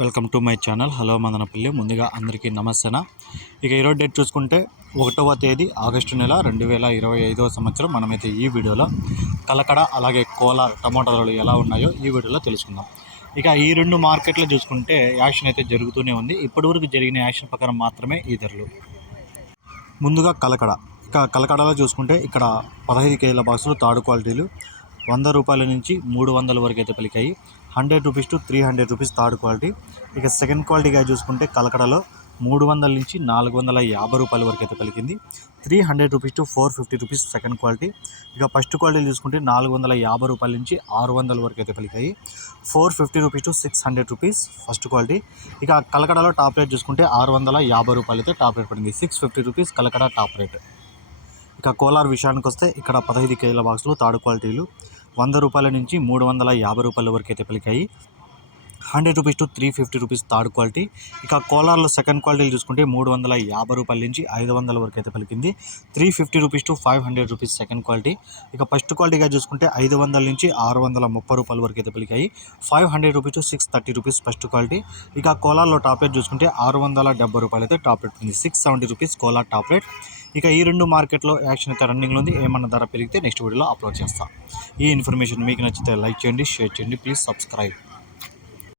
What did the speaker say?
Welcome to my channel. Hello Madanapalle. ముందుగా అందరికీ నమస్తేనా? ఇక ఈరోజు డేట్ చూసుకుంటే ఒకటవ తేదీ ఆగస్టు నెల రెండు వేల ఇరవై ఐదవ సంవత్సరం. మనమైతే ఈ వీడియోలో కలకడ అలాగే కోలా టమాటా ధరలు ఎలా ఉన్నాయో ఈ వీడియోలో తెలుసుకుందాం. ఇక ఈ రెండు మార్కెట్లో చూసుకుంటే యాక్షన్ అయితే జరుగుతూనే ఉంది. ఇప్పటివరకు జరిగిన యాక్షన్ ప్రకారం మాత్రమే ఈ ధరలు. ముందుగా కలకడ. ఇక కలకడలో చూసుకుంటే ఇక్కడ పదహైదు కేజీల బాక్సులు తాడు క్వాలిటీలు వంద రూపాయల నుంచి మూడు వందల వరకు అయితే పలికాయి. Hundred rupees to three hundred rupees third quality. ఇక సెకండ్ క్వాలిటీగా చూసుకుంటే కలకడలో మూడు వందల నుంచి నాలుగు వందల యాభై రూపాయల వరకు అయితే పలికింది. Three hundred rupees to four fifty rupees second quality. ఇక ఫస్ట్ క్వాలిటీ చూసుకుంటే నాలుగు వందల యాభై రూపాయల నుంచి ఆరు వందల వరకు అయితే పలికాయి. Four fifty rupees to six hundred rupees first quality. ఇక కలకడలో టాప్ రేట్ చూసుకుంటే ఆరు వందల యాభై రూపాయలు అయితే టాప్ రేట్ పడింది. Six fifty rupees Kalakada top rate. ఇక కోలార్ విషయానికి వస్తే ఇక్కడ పదహైదు కేజీల బాక్సులు థర్డ్ క్వాలిటీలు వంద రూపాయల నుంచి మూడు వందల యాభై రూపాయల వరకు అయితే పలికాయి. Hundred rupees to three fifty rupees third quality. ఇక కోలార్లో సెకండ్ క్వాలిటీలు చూసుకుంటే మూడు వందల యాభై రూపాయల నుంచి ఐదు వందల వరకు అయితే పలికింది. Three fifty rupees to five hundred rupees second quality. ఇక ఫస్ట్ క్వాలిటీగా చూసుకుంటే ఐదు వందల నుంచి ఆరు వందల ముప్పై రూపాయల వరకు అయితే పలికాయి. Five hundred rupees to six thirty rupees first quality. ఇక కోలార్లో టాప్ రేట్ చూసుకుంటే ఆరు వందల డెబ్బై రూపాయలు అయితే టాప్ రేట్ ఉంది. Six seventy rupees Kolar top rate ఇక ఈ రెండు మార్కెట్లో యాక్షన్ అయితే రన్నింగ్లో ఉంది. ఏమన్నా ధర పెరిగితే నెక్స్ట్ వీడియోలో అప్లోడ్ చేస్తాను ఈ ఇన్ఫర్మేషన్ మీకు నచ్చితే లైక్ చేయండి షేర్ చేయండి. Please subscribe.